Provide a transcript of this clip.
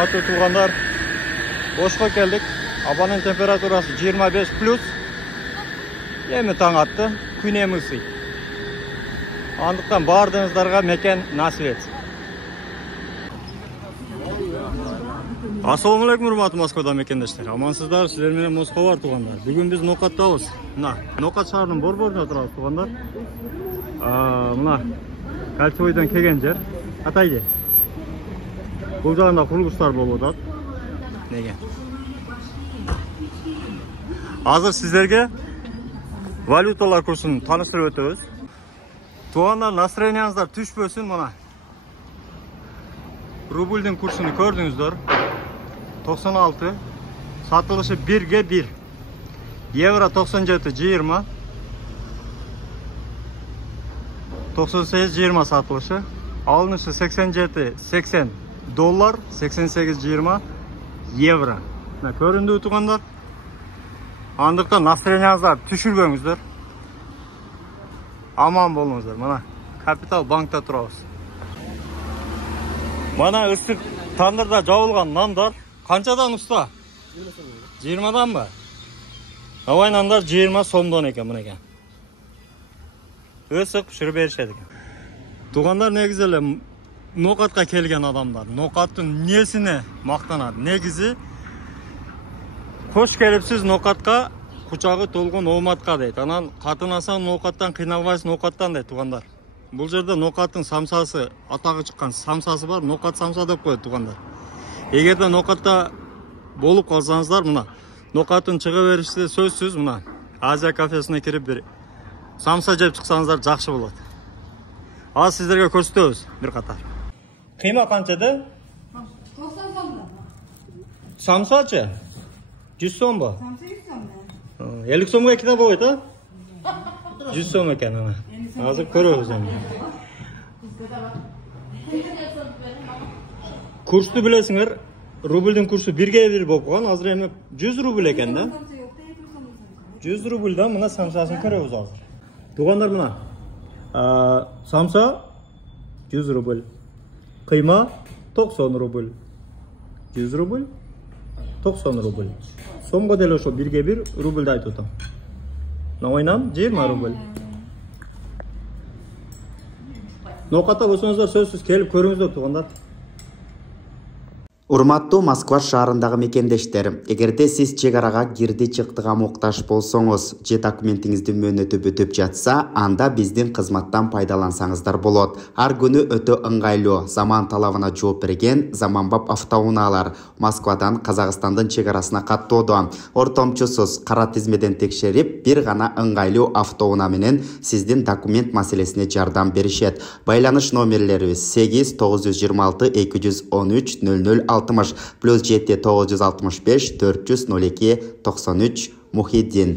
Урматтуу туугандар, Ошко келдик. Абанын температурасы 25+. Эми таң атты, күн эми ысый. Андыктан бардыгыңыздарга мекен насип этсин. Ассаламу алейкум, урматтуу Москвада мекендештер. Амансыздар, сиздер менен Москва бар туугандар. Бүгүн биз Нокаттабыз. Мына, Нокат шаарынын борборунда турабыз туугандар. Мына Кальцевойдон келген жер. Атайды. Бул жагында курулуштар болуп атат. Неге? Азыр сиздерге валюталар курсун таныштырып өтөбүз. Туугандар, настроениеңиздар түшпөсүн, мына. Рубльдин курсуну көрдүңүздөр. 96, сатылышы 1-ге 1. Евро 97-20. 98-20 сатылышы. Алынышы 87-80 доллар, 88-20 евро. Көрүндүбү туугандар? Андыктан настроениеңиздар түшүрбөңүздөр. Аман болуңуздар. Мына Капитал банкта турабыз. Мана ысык тандырда жабылган нандар канчадан уста? 20-дан ба? Авай нандар 20 сомдон экен мынеке. Ысык пиширип беришет экен. Туугандар, негизи эле Нокатка келген адамдар Нокаттын несине мактанат? Негизи кош келипсиз Нокатка, кучагы толгон ооматка дейт. Анан катынасаң Нокаттан кыйналбайсың, Нокаттан дейт туугандар. Бул жерде Нокаттын самсасы, атагы чыккан самсасы бар, Нокат самса деп коет туугандар. Эгерде Нокатта болуп калсаңыздар, мына Нокаттын чыга бериши сөзсүз, мына Азия кафесине кирип бир самса жеп чыксаңыздар жакшы болот. Аз сиздерге көрсөтөбүз бир катар. Кыйма канчада? 90 сомдо. Самсачы? 100 сом ба? Самса 100 сом. 50 сомго китап болот, а? 100 сом экен ана. Азыр көрөбүз эми. Курсту билесиңер, рубльдин курсу 1-ге 1 болуп калган, азыр эми 100 рубль экен да. 100 рубльдан мына самсасын көрөбүз азыр. Туугандар, мына самса 100 рубль. Кыйма 90 рубль. 100 рубль 90 рубль. Сомго деле ошо 1-ге 1 рубльды айтып атам. Навайнан 20 рубль. Нокатта болсоңуздар сөзсүз келип көрүңүздөр туугандар. Урматтуу Москва шаарындагы мекендештер, эгерде сиз чек арага кирди чыктыга муктаж болсоңуз, же документиңиздин мөөнөтү бүтүп жатса, анда биздин кызматтан пайдалансаңыздар болот. Ар күнү өтө ыңгайлуу, заман талабына жооп берген заманбап автоунаалар Москвадан Казакстандын чек арасына каттоодо. Ортомчусуз кара тизмеден текшерип, бир гана ыңгайлуу автоунаа менен сиздин документ маселесине жардам беришет. Байланыш номерлерибиз 8 926 213 00 +7 965 402 93 Мухиддин.